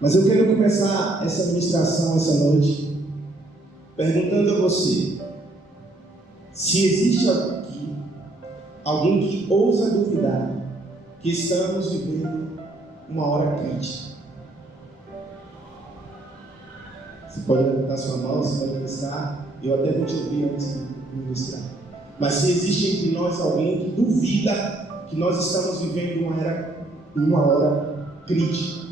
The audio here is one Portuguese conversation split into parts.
Mas eu quero começar essa ministração essa noite perguntando a você se existe aqui alguém que ousa duvidar que estamos vivendo uma hora crítica. Você pode levantar sua mão, você pode pensar, eu até vou te ouvir antes de ministrar. Mas se existe entre nós alguém que duvida que nós estamos vivendo uma hora crítica,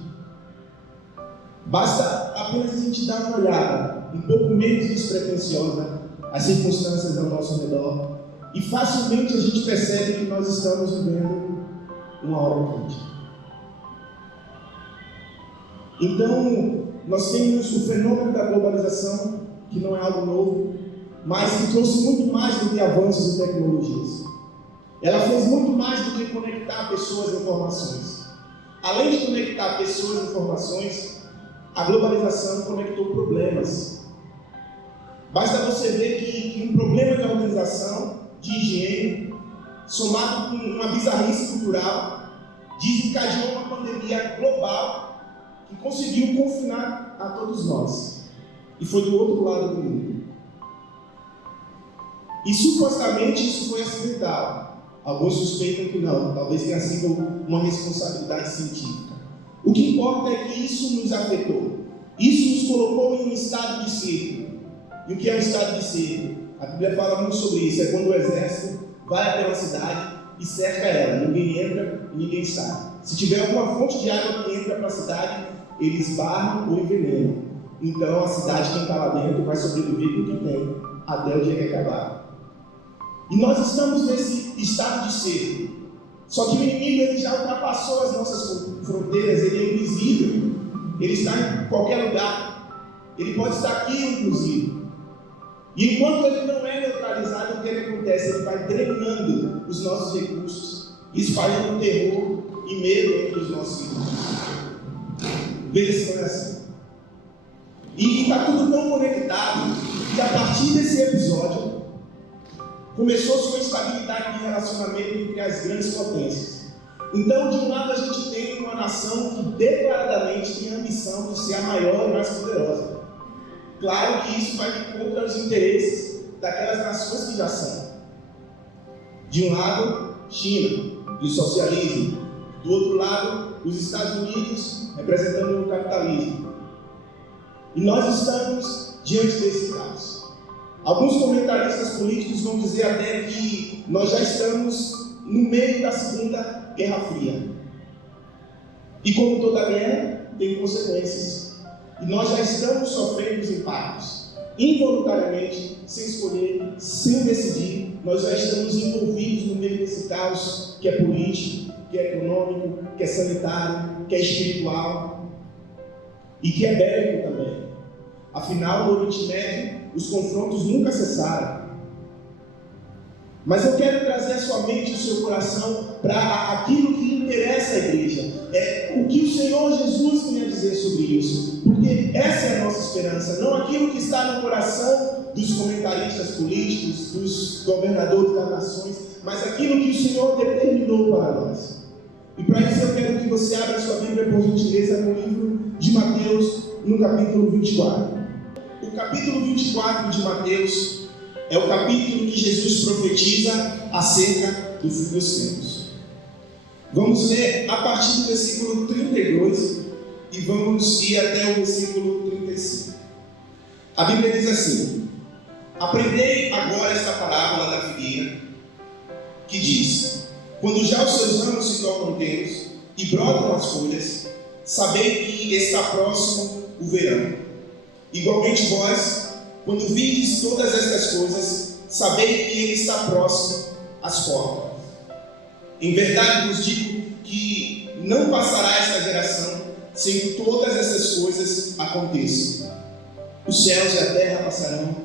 basta apenas a gente dar uma olhada um pouco menos despretensiosa às circunstâncias ao nosso redor e facilmente a gente percebe que nós estamos vivendo uma hora crítica. Então, nós temos o fenômeno da globalização, que não é algo novo, mas que trouxe muito mais do que avanços em tecnologias. Ela fez muito mais do que conectar pessoas e informações. Além de conectar pessoas e informações, a globalização conectou problemas. Basta você ver que um problema de organização, de higiene, somado com uma bizarrice cultural, desencadeou uma pandemia global que conseguiu confinar a todos nós. E foi do outro lado do mundo. E supostamente isso foi acidental. Alguns suspeitam que não, talvez tenha sido uma responsabilidade científica. O que importa é que isso nos afetou. Isso nos colocou em um estado de cerco. E o que é um estado de cerco? A Bíblia fala muito sobre isso. É quando o exército vai até uma cidade e cerca ela. Ninguém entra e ninguém sai. Se tiver alguma fonte de água que entra para a cidade, eles barram ou envenenam. Então a cidade, quem está lá dentro, vai sobreviver com o que tem até o dia que acabar. E nós estamos nesse estado de cerco. Só que o inimigo ele já ultrapassou as nossas fronteiras, ele é invisível. Ele está em qualquer lugar. Ele pode estar aqui, inclusive. E enquanto ele não é neutralizado, o que acontece? Ele vai drenando os nossos recursos, espalhando terror e medo entre os nossos irmãos. Veja se não é assim. E está tudo tão conectado que a partir desse episódio começou-se uma instabilidade de relacionamento entre as grandes potências. Então, de um lado, a gente tem uma nação que declaradamente tem a ambição de ser a maior e mais poderosa. Claro que isso vai de contra os interesses daquelas nações que já são. De um lado, China, e o socialismo. Do outro lado, os Estados Unidos, representando o capitalismo. E nós estamos diante desse caos. Alguns comentaristas políticos vão dizer até que nós já estamos no meio da Segunda Guerra Fria. E como toda guerra, tem consequências. E nós já estamos sofrendo os impactos. Involuntariamente, sem escolher, sem decidir, nós já estamos envolvidos no meio desse caos que é político, que é econômico, que é sanitário, que é espiritual e que é bélico também. Afinal, no Oriente Médio, os confrontos nunca cessaram. Mas eu quero trazer a sua mente e o seu coração para aquilo que interessa à igreja. É o que o Senhor Jesus tem a dizer sobre isso. Porque essa é a nossa esperança. Não aquilo que está no coração dos comentaristas políticos, dos governadores das nações, mas aquilo que o Senhor determinou para nós. E para isso eu quero que você abra sua Bíblia, por gentileza, no livro de Mateus, no capítulo 24. O capítulo 24 de Mateus é o capítulo que Jesus profetiza acerca do fim dos tempos. Vamos ler a partir do versículo 32 e vamos ir até o versículo 35. A Bíblia diz assim: aprendei agora esta parábola da figueira, que diz: quando já os seus ramos se tornam tenros e brotam as folhas, sabei que está próximo o verão. Igualmente vós, quando vides todas estas coisas, sabei que ele está próximo às portas. Em verdade vos digo que não passará esta geração sem que todas essas coisas aconteçam. Os céus e a terra passarão,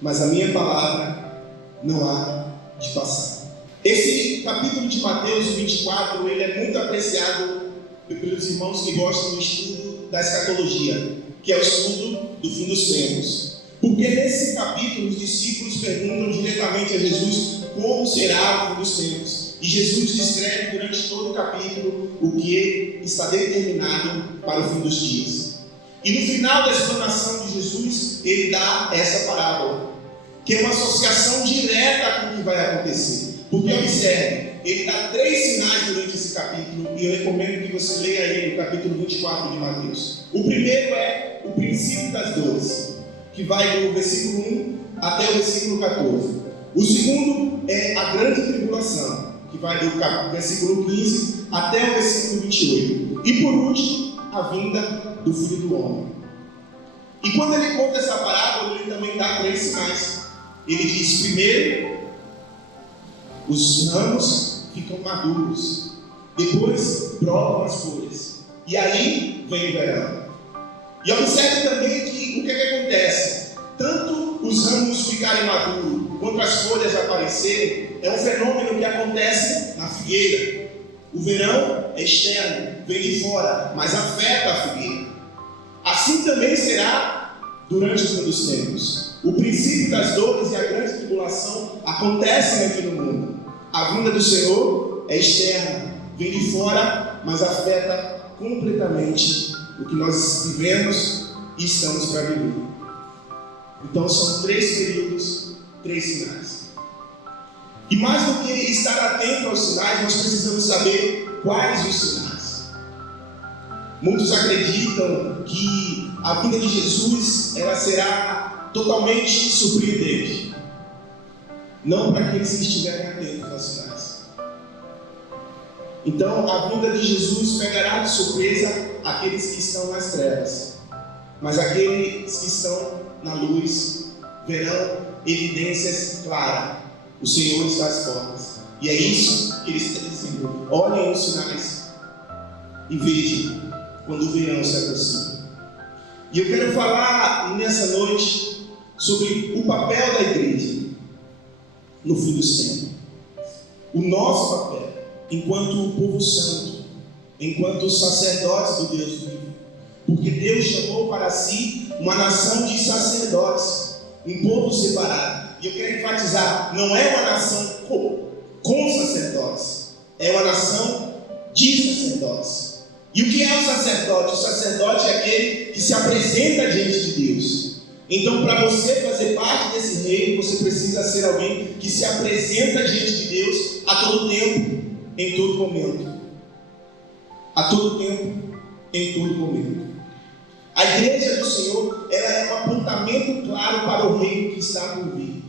mas a minha palavra não há de passar. Esse capítulo de Mateus 24, ele é muito apreciado pelos irmãos que gostam do estudo da escatologia, que é o estudo do fim dos tempos. Porque nesse capítulo os discípulos perguntam diretamente a Jesus como será o fim dos tempos. E Jesus descreve durante todo o capítulo o que está determinado para o fim dos dias. E no final da explanação de Jesus, ele dá essa parábola, que é uma associação direta com o que vai acontecer. Porque observe, ele dá 3 sinais durante esse capítulo, e eu recomendo que você leia ele no capítulo 24 de Mateus. O primeiro é o princípio das dores, que vai do versículo 1 até o versículo 14. O segundo é a grande tribulação, que vai do versículo 15 até o versículo 28. E por último, a vinda do Filho do Homem. E quando ele conta essa parábola, ele também dá 3 sinais. Ele diz: primeiro, os ramos ficam maduros, depois brotam as folhas, e aí vem o verão. E observe também que o que acontece? Tanto os ramos ficarem maduros quanto as folhas aparecerem, é um fenômeno que acontece na figueira. O verão é externo, vem de fora, mas afeta a figueira. Assim também será durante o fim dos tempos. O princípio das dores e a grande tribulação acontecem aqui no mundo. A vinda do Senhor é externa, vem de fora, mas afeta completamente o que nós vivemos e estamos para viver. Então são 3 períodos, 3 sinais. E mais do que estar atento aos sinais, nós precisamos saber quais os sinais. Muitos acreditam que a vinda de Jesus ela será totalmente surpreendente. Não para aqueles que estiverem atentos aos sinais. Então, a vinda de Jesus pegará de surpresa aqueles que estão nas trevas. Mas aqueles que estão na luz verão evidências claras. O Senhor está às portas. E é isso que ele está dizendo. Olhem os sinais e vejam quando o verão se aproxima. E eu quero falar nessa noite sobre o papel da igreja no fim dos tempos. O nosso papel enquanto povo santo, enquanto sacerdotes do Deus vivo. Porque Deus chamou para si uma nação de sacerdotes, um povo separado. E eu quero enfatizar, não é uma nação com sacerdotes, é uma nação de sacerdotes. E o que é o sacerdote? O sacerdote é aquele que se apresenta diante de Deus. Então, para você fazer parte desse reino, você precisa ser alguém que se apresenta diante de Deus a todo tempo, em todo momento. A todo tempo, em todo momento. A igreja do Senhor, ela é um apontamento claro para o reino que está por vir.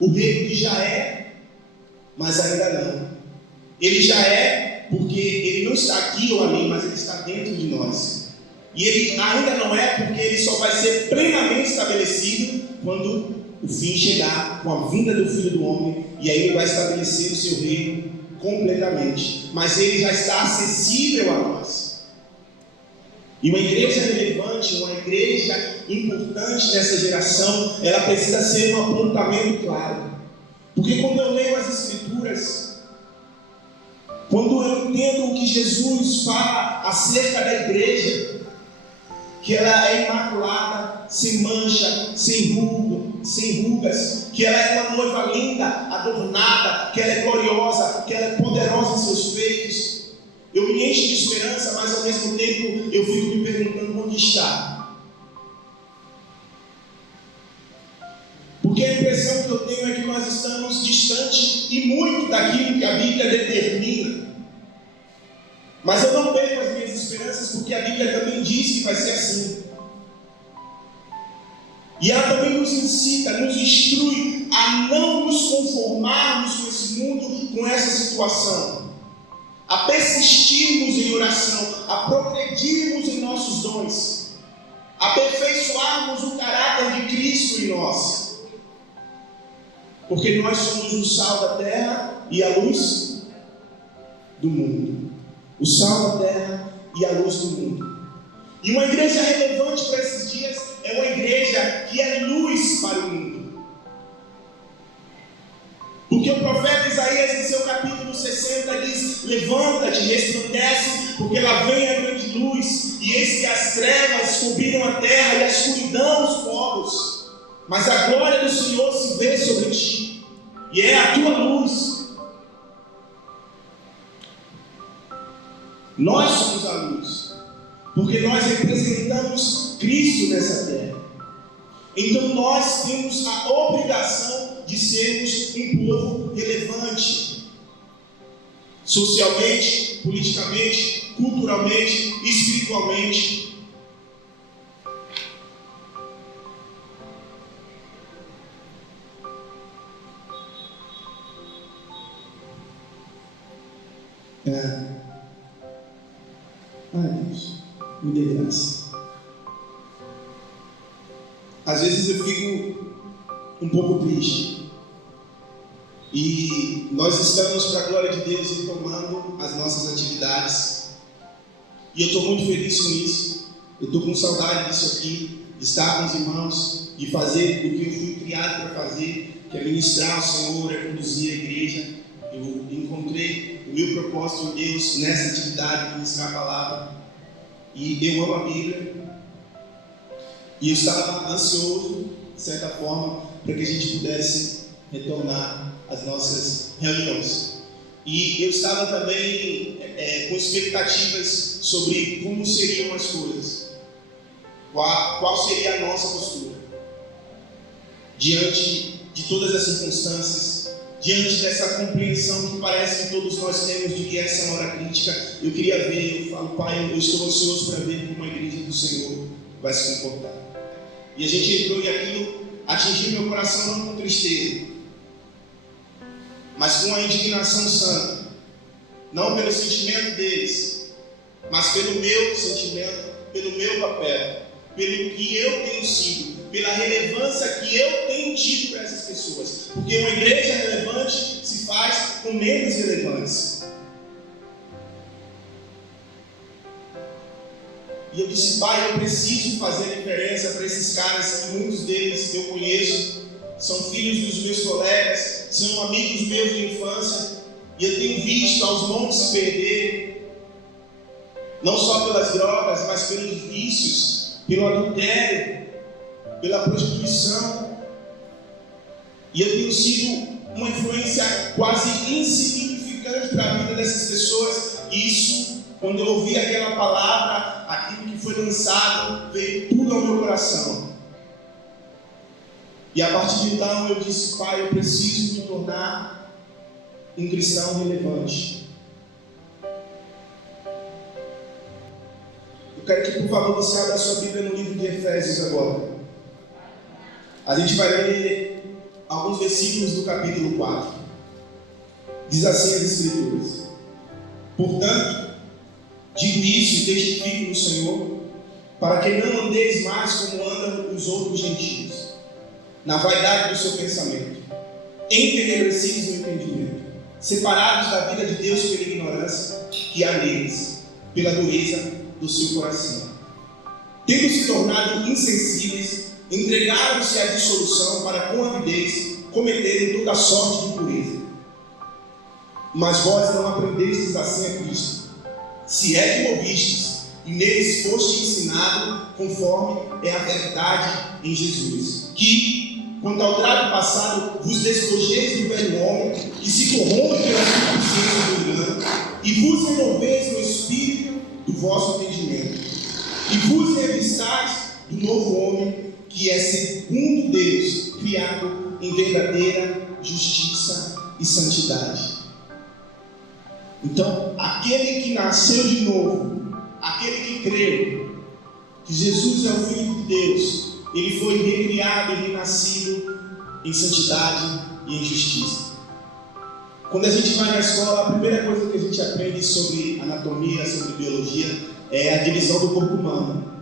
O reino que já é, mas ainda não. Ele já é, porque ele não está aqui ou ali, mas ele está dentro de nós. E ele ainda não é, porque ele só vai ser plenamente estabelecido quando o fim chegar, com a vinda do Filho do Homem, e aí ele vai estabelecer o seu reino completamente. Mas ele já está acessível a nós. E uma igreja relevante, uma igreja importante nessa geração, ela precisa ser um apontamento claro. Porque quando eu leio as Escrituras, quando eu entendo o que Jesus fala acerca da igreja, que ela é imaculada, sem mancha, sem rugas, que ela é uma noiva linda, adornada, que ela é gloriosa, que ela é poderosa em seus feitos, eu me encho de esperança, mas ao mesmo tempo eu fico me perguntando onde está. Porque a impressão que eu tenho é que nós estamos distante e muito daquilo que a Bíblia determina. Mas eu não perco as minhas esperanças, porque a Bíblia também diz que vai ser assim. E ela também nos incita, nos instrui a não nos conformarmos com esse mundo, com essa situação. A persistirmos em oração, a progredirmos em nossos dons, a aperfeiçoarmos o caráter de Cristo em nós. Porque nós somos o sal da terra e a luz do mundo. O sal da terra e a luz do mundo. E uma igreja relevante para esses dias é uma igreja que é luz para o mundo. Porque o profeta Isaías, em seu capítulo 60, diz: levanta-te, resplandece, porque lá vem a grande luz, e eis que as trevas cobriram a terra e a escuridão os povos. Mas a glória do Senhor se vê sobre ti, e é a tua luz. Nós somos a luz, porque nós representamos Cristo nessa terra. Então nós temos a obrigação de sermos um povo relevante, socialmente, politicamente, culturalmente, espiritualmente. Ai, Deus, me dê graça. Às vezes eu fico um pouco triste. E nós estamos, para a glória de Deus, retomando as nossas atividades. E eu estou muito feliz com isso. Eu estou com saudade disso aqui, de estar com os irmãos, de fazer o que eu fui criado para fazer, que é ministrar o Senhor, é conduzir a igreja. Eu encontrei o meu propósito em Deus nessa atividade de ministrar a palavra. E eu amo a Bíblia. E eu estava ansioso, de certa forma, para que a gente pudesse retornar às nossas reuniões. E eu estava também com expectativas sobre como seriam as coisas. Qual seria a nossa postura diante de todas as circunstâncias, diante dessa compreensão que parece que todos nós temos de que essa é uma hora crítica. Eu queria ver, eu falo, Pai, eu estou ansioso para ver como a igreja do Senhor vai se comportar. E a gente entrou e aquilo atingiu meu coração não com tristeza, mas com a indignação santa. Não pelo sentimento deles, mas pelo meu sentimento, pelo meu papel, pelo que eu tenho sido, pela relevância que eu tenho tido para essas pessoas. Porque uma igreja relevante se faz com menos relevantes. E eu disse, Pai, eu preciso fazer diferença para esses caras, que muitos deles eu conheço, são filhos dos meus colegas, são amigos meus de infância, e eu tenho visto aos montes se perder, não só pelas drogas, mas pelos vícios, pelo adultério, pela prostituição. E eu tenho sido uma influência quase insignificante para a vida dessas pessoas. E isso, quando eu ouvi aquela palavra, aquilo que foi lançado, veio tudo ao meu coração. E a partir de então eu disse, Pai, eu preciso me tornar um cristão relevante. Eu quero que, por favor, você abra a sua Bíblia no livro de Efésios agora. A gente vai ler alguns versículos do capítulo 4. Diz assim as Escrituras: portanto, digo isso e testifico no Senhor, para que não andeis mais como andam os outros gentios, na vaidade do seu pensamento, entenebrecidos no entendimento, separados da vida de Deus pela ignorância que há neles, pela dureza do seu coração. Tendo se tornado insensíveis, entregaram-se à dissolução para com avidez cometerem toda sorte de impureza. Mas vós não aprendestes assim a Cristo, se é que ouvistes, e neles foste ensinado, conforme é a verdade em Jesus, que, quanto ao trato passado, vos despojeis do velho homem, que se corrompe pela concupiscência do engano, e vos renoveis no espírito do vosso entendimento, e vos revistais do novo homem, que é segundo Deus, criado em verdadeira justiça e santidade. Então, aquele que nasceu de novo, aquele que creu que Jesus é o Filho de Deus, ele foi recriado e renascido em santidade e em justiça. Quando a gente vai na escola, a primeira coisa que a gente aprende sobre anatomia, sobre biologia, é a divisão do corpo humano.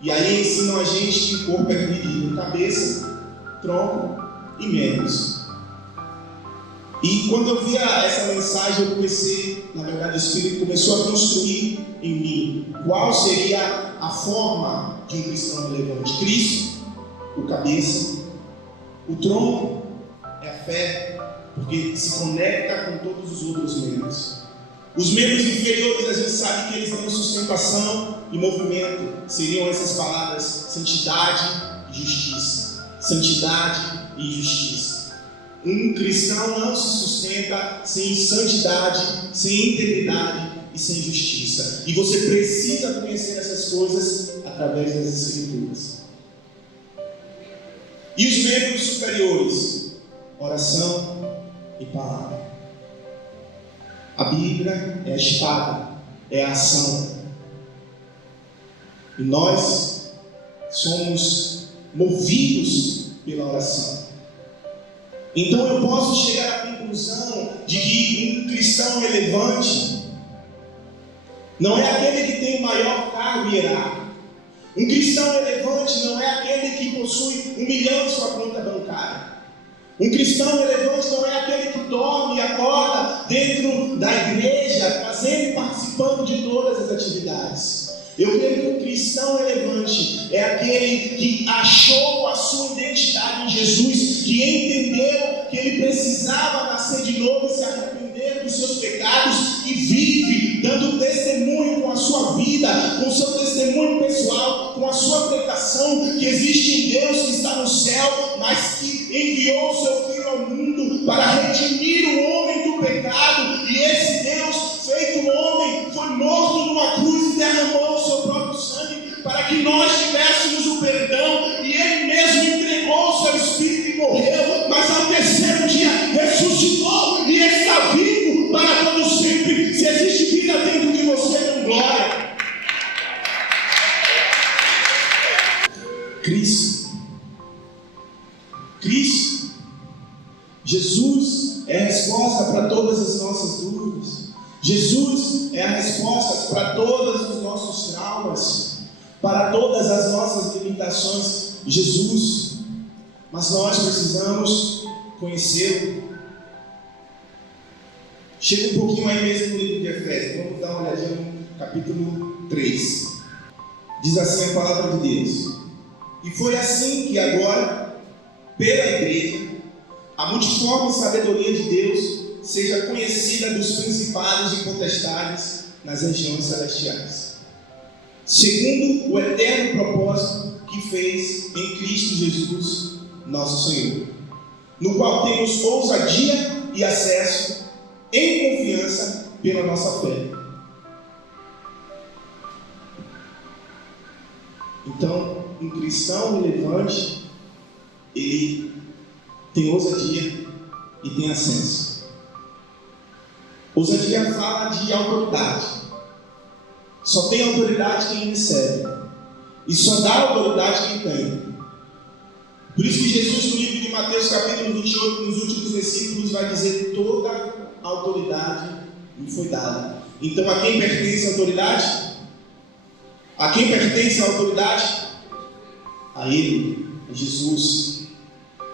E aí ensinam a gente que o corpo é dividido em cabeça, tronco e membros. E quando eu via essa mensagem, eu comecei, na verdade, o Espírito começou a construir em mim qual seria a forma de um cristão relevante. Cristo, o cabeça, o tronco é a fé, porque se conecta com todos os outros membros. Os membros inferiores, a gente sabe que eles dão sustentação e movimento. Seriam essas palavras: santidade e justiça. Santidade e justiça. Um cristão não se sustenta sem santidade, sem integridade e sem justiça. E você precisa conhecer essas coisas através das Escrituras. E os membros superiores? Oração e palavra. A Bíblia é a espada, é a ação. E nós somos movidos pela oração. Então eu posso chegar à conclusão de que um cristão relevante não é aquele que tem o maior cargo hierárquico. Um cristão relevante não é aquele que possui 1 milhão em sua conta bancária. Um cristão relevante não é aquele que dorme e acorda dentro da igreja, fazendo e participando de todas as atividades. Eu creio que um cristão relevante é aquele que achou a sua identidade em Jesus, que entendeu que ele precisava nascer de novo e se arrepender dos seus pecados, e vive dando testemunho com a sua vida, com o seu testemunho pessoal, com a sua pregação, que existe em Deus que está no céu, mas que enviou o seu Filho ao mundo para redimir o homem do pecado. E esse Deus, feito homem, foi morto numa cruz e derramou o seu próprio sangue para que nós tivéssemos o perdão, e Ele mesmo entregou o seu Espírito e morreu, mas ao terceiro dia ressuscitou e está vivo para todo sempre. Se existe vida dentro de você, com glória. Cristo, Jesus é a resposta para todas as nossas dúvidas. Jesus é a resposta para todos os nossos traumas, para todas as nossas limitações. Jesus, mas nós precisamos conhecê-lo. Chega um pouquinho aí mesmo no livro de Efésios, vamos dar uma olhadinha no capítulo 3. Diz assim a palavra de Deus: e foi assim que agora, pela igreja, a multiforme sabedoria de Deus seja conhecida dos principados e potestades nas regiões celestiais, segundo o eterno propósito que fez em Cristo Jesus, nosso Senhor, no qual temos ousadia e acesso em confiança pela nossa fé. Então, um cristão relevante, ele tem ousadia e tem acesso. Ousadia fala de autoridade. Só tem autoridade quem recebe, e só dá autoridade quem tem. Por isso que Jesus, no livro de Mateus capítulo 28, nos últimos versículos, vai dizer: toda a autoridade me foi dada. Então, a quem pertence a autoridade? A quem pertence a autoridade? A Ele, a Jesus.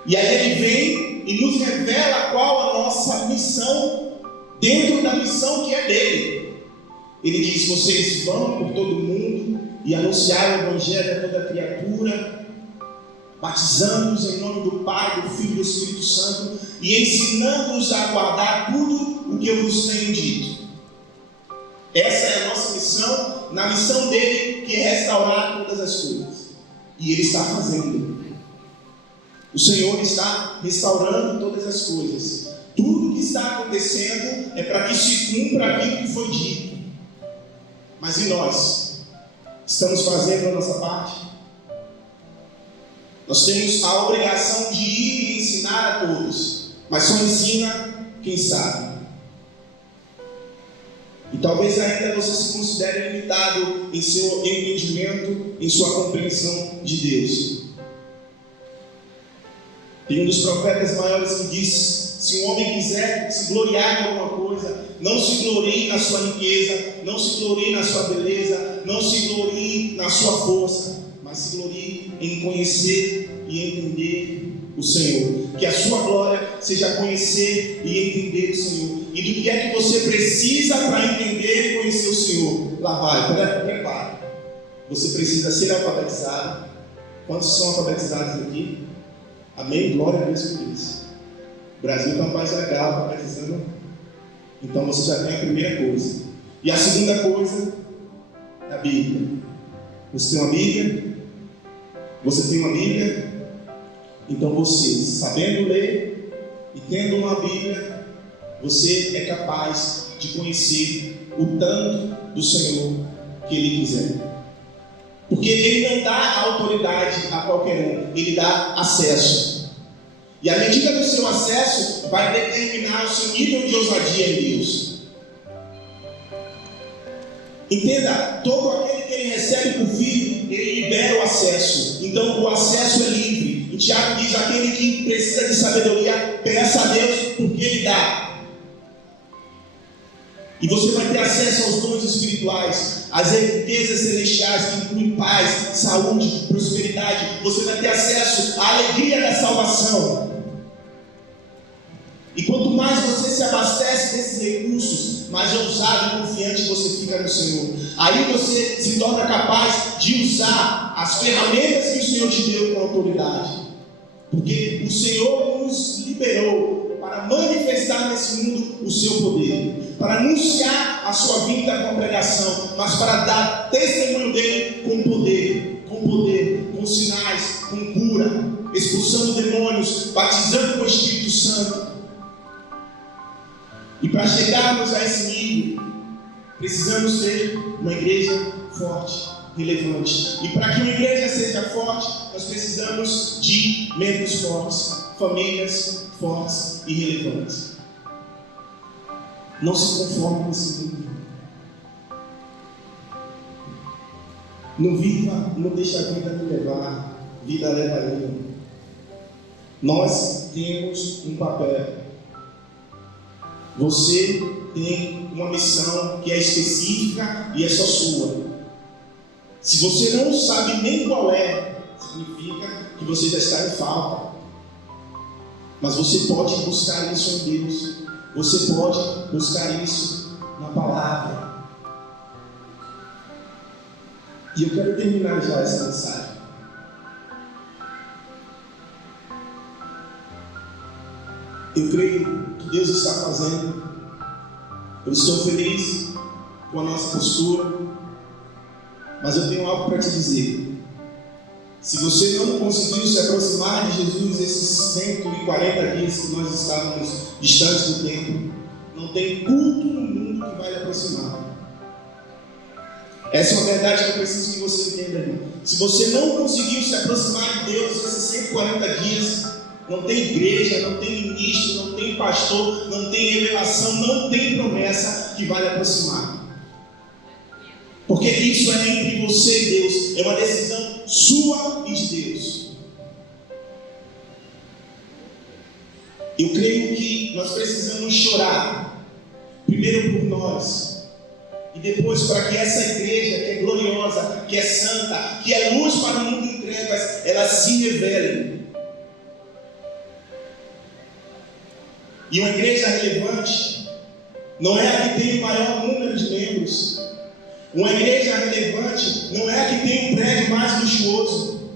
E aí Ele vem e nos revela qual a nossa missão, dentro da missão que é dele. Ele diz: vocês vão por todo mundo e anunciar o Evangelho a toda criatura, batizando-os em nome do Pai, do Filho e do Espírito Santo, e ensinando-os a guardar tudo o que eu vos tenho dito. Essa é a nossa missão, na missão dele, que é restaurar todas as coisas. E ele está fazendo. O Senhor está restaurando todas as coisas. Tudo que está acontecendo é para que se cumpra aquilo que foi dito. Mas e nós? Estamos fazendo a nossa parte? Nós temos a obrigação de ir e ensinar a todos, mas só ensina quem sabe. E talvez ainda você se considere limitado em seu entendimento, em sua compreensão de Deus. Tem um dos profetas maiores que diz: se um homem quiser se gloriar em alguma coisa, não se glorie na sua riqueza, não se glorie na sua beleza, não se glorie na sua força, mas se glorie em conhecer e entender o Senhor. Que a sua glória seja conhecer e entender o Senhor. E do que é que você precisa para entender e conhecer o Senhor? Lá vai, prepare. Você precisa ser alfabetizado. Quantos são alfabetizados aqui? Amém? Glória a Deus por isso. O Brasil está um país legal, alfabetizando. Então você já tem a primeira coisa. E a segunda coisa é a Bíblia. Você tem uma Bíblia? Você tem uma Bíblia? Então você, sabendo ler e tendo uma Bíblia, você é capaz de conhecer o tanto do Senhor que Ele quiser. Porque Ele não dá autoridade a qualquer um, Ele dá acesso. E a medida do seu acesso vai determinar o seu nível de ousadia em Deus. Entenda, todo aquele que Ele recebe por filho, Ele libera o acesso. Então o acesso é livre. E Tiago diz, aquele que precisa de sabedoria, peça a Deus, porque Ele dá. E você vai ter acesso aos dons espirituais, às riquezas celestiais, que incluem paz, saúde, prosperidade. Você vai ter acesso à alegria da salvação. E quanto mais você se abastece desses recursos, mais ousado e confiante você fica no Senhor. Aí você se torna capaz de usar as ferramentas que o Senhor te deu com autoridade. Porque o Senhor nos liberou para manifestar nesse mundo o seu poder, para anunciar a sua vinda com pregação, mas para dar testemunho dele com poder, com sinais, com cura, expulsando demônios, batizando com o Espírito Santo. E para chegarmos a esse nível, precisamos ter uma igreja forte, relevante. E para que uma igreja seja forte, nós precisamos de membros fortes, famílias fortes e relevantes. Não se conforme com esse mundo. Não viva, não deixe a vida me levar, vida leva eu. Nós temos um papel. Você tem uma missão que é específica e é só sua. Se você não sabe nem qual é, significa que você já está em falta. Mas você pode buscar isso em Deus. Você pode buscar isso na palavra. E eu quero terminar já essa mensagem. Eu creio que Deus está fazendo. Eu estou feliz com a nossa postura. Mas eu tenho algo para te dizer. Se você não conseguiu se aproximar de Jesus esses 140 dias que nós estávamos distantes do templo, não tem culto no mundo que vai lhe aproximar. Essa é uma verdade que eu preciso que você entenda, irmão. Se você não conseguiu se aproximar de Deus esses 140 dias, não tem igreja, não tem ministro, não tem pastor, não tem revelação, não tem promessa que vai lhe aproximar. Porque isso é entre você e Deus, é uma decisão sua e de Deus. Eu creio que nós precisamos chorar, primeiro por nós, e depois para que essa igreja que é gloriosa, que é santa, que é luz para o mundo em trevas, ela se revele. E uma igreja relevante não é a que tem o maior número de membros. Uma igreja relevante não é a que tem um prédio mais luxuoso.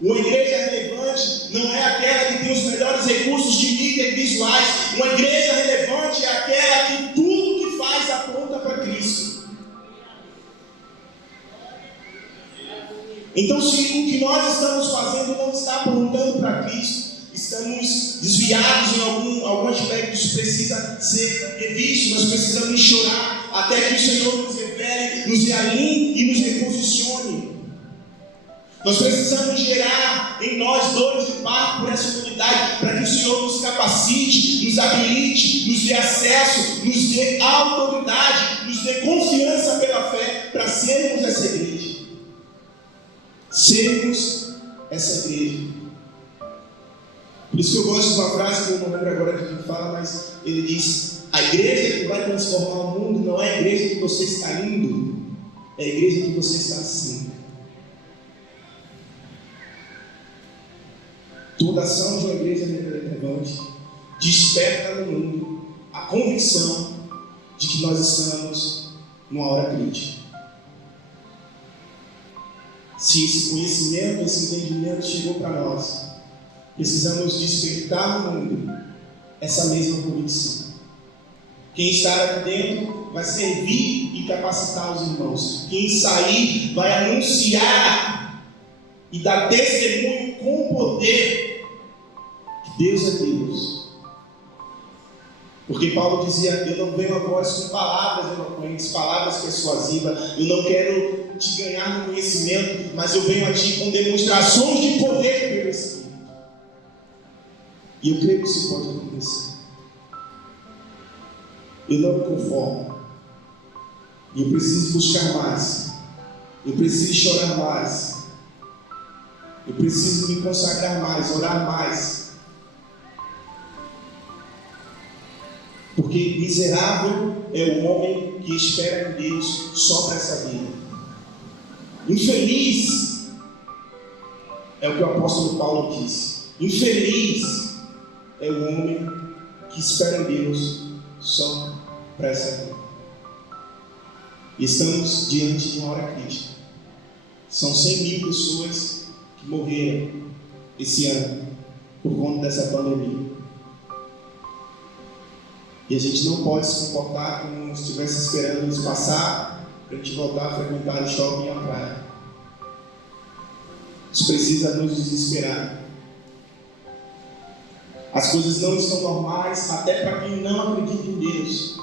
Uma igreja relevante não é aquela que tem os melhores recursos de mídia e visuais. Uma igreja relevante é aquela que tudo que faz aponta para Cristo. Então, se o que nós estamos fazendo não está apontando para Cristo, estamos desviados em algum aspecto, isso precisa ser revisto. Nós precisamos chorar até que o Senhor nos revele, nos realinhe e nos reposicione. Nós precisamos gerar em nós dores de parto por essa unidade, para que o Senhor nos capacite, nos habilite, nos dê acesso, nos dê autoridade, nos dê confiança pela fé para sermos essa igreja. Sermos essa igreja. Por isso que eu gosto de uma frase que eu não lembro agora de quem fala, mas ele diz: a igreja que vai transformar o mundo não é a igreja que você está indo, é a igreja que você está sendo. Toda ação de uma igreja relevante desperta no mundo a convicção de que nós estamos numa hora crítica. Se esse conhecimento, esse entendimento chegou para nós, precisamos despertar no mundo essa mesma convicção. Quem está aqui dentro vai servir e capacitar os irmãos. Quem sair vai anunciar e dar testemunho com poder que Deus é Deus. Porque Paulo dizia: eu não venho a vós com palavras eloquentes, palavras persuasivas, eu não quero te ganhar no conhecimento, mas eu venho a ti com demonstrações de poder do meu Espírito. E eu creio que isso pode acontecer. Eu não me conformo. E eu preciso buscar mais. Eu preciso chorar mais. Eu preciso me consagrar mais, orar mais. Porque miserável é o homem que espera em Deus só para essa vida. Infeliz é o que o apóstolo Paulo disse. Infeliz é o homem que espera em Deus só para essa vida. Estamos diante de uma hora crítica. São 100.000 pessoas que morreram esse ano por conta dessa pandemia. E a gente não pode se comportar como se estivesse esperando isso passar para a gente voltar a frequentar o shopping e a praia. Isso precisa nos desesperar. As coisas não estão normais até para quem não acredita em Deus.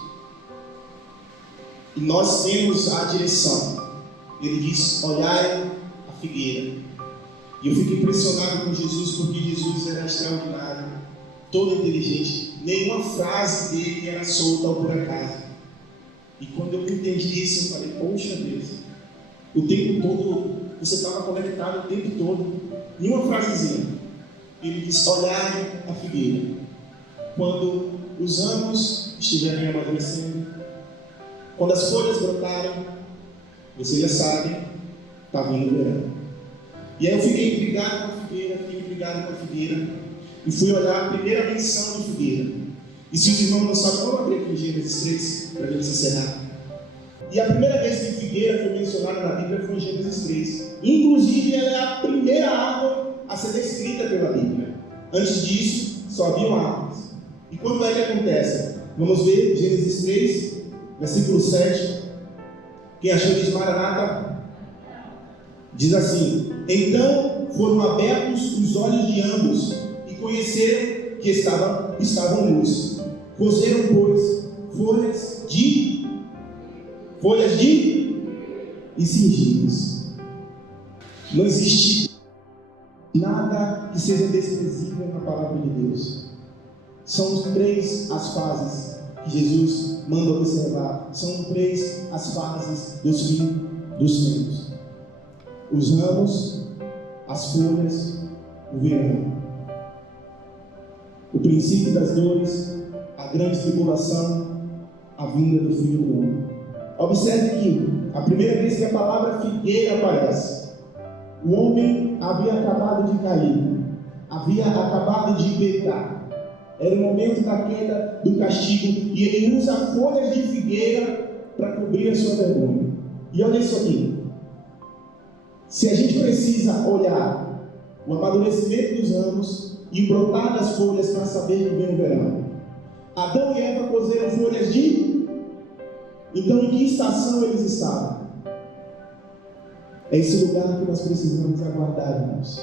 E nós temos a direção. Ele diz: olhai a figueira. E eu fico impressionado com Jesus, porque Jesus era extraordinário, todo inteligente. Nenhuma frase dele era solta ou por acaso. E quando eu entendi isso, eu falei: poxa Deus, o tempo todo, você estava conectado o tempo todo. Nenhuma frasezinha. Ele disse: olhai a figueira. Quando os ramos estiverem amadurecendo, quando as folhas brotarem, vocês já sabem, está vindo o verão. E aí eu fiquei intrigado com a figueira, e fui olhar a primeira menção de figueira. E se os irmãos não sabem, vamos abrir aqui em Gênesis 3, para a gente encerrar. E a primeira vez que figueira foi mencionada na Bíblia foi em Gênesis 3. Inclusive, ela é a primeira árvore a ser descrita pela Bíblia. Antes disso, só haviam árvores. E quando é que acontece? Vamos ver Gênesis 3, versículo 7. Quem achou diz Maranata? Diz assim: então foram abertos os olhos de ambos e conheceram que estavam nus. Coseram, pois, folhas de e cingidos. Não existe nada que seja desprezível na palavra de Deus. São 3 as fases que Jesus manda observar. São 3 as fases dos fins dos tempos: os ramos, as folhas, o verão. O princípio das dores, a grande tribulação, a vinda do Filho do Homem. Observe que a primeira vez que a palavra figueira aparece, o homem havia acabado de cair, havia acabado de pecar. Era o momento da queda, do castigo, e ele usa folhas de figueira para cobrir a sua vergonha. E olha isso aqui. Se a gente precisa olhar o amadurecimento dos ramos e o brotar das folhas para saber que vem o verão, Adão e Eva coseram folhas de... Então, em que estação eles estavam? É esse lugar que nós precisamos aguardar, irmãos.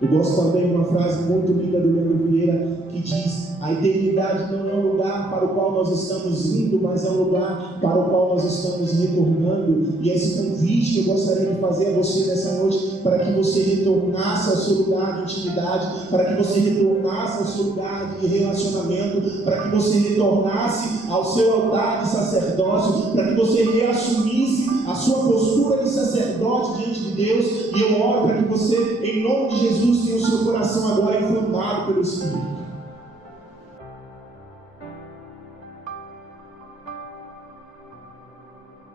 Eu gosto também de uma frase muito linda do Leandro Vieira, que diz: a eternidade não é um lugar para o qual nós estamos indo, mas é um lugar para o qual nós estamos retornando. E esse convite que eu gostaria de fazer a você nessa noite, para que você retornasse ao seu lugar de intimidade, para que você retornasse ao seu lugar de relacionamento, para que você retornasse ao seu altar de sacerdócio, para que você reassumisse a sua postura de sacerdote diante de Deus. E eu oro para que você, em nome de Jesus, tenha o seu coração agora inflamado pelo Espírito.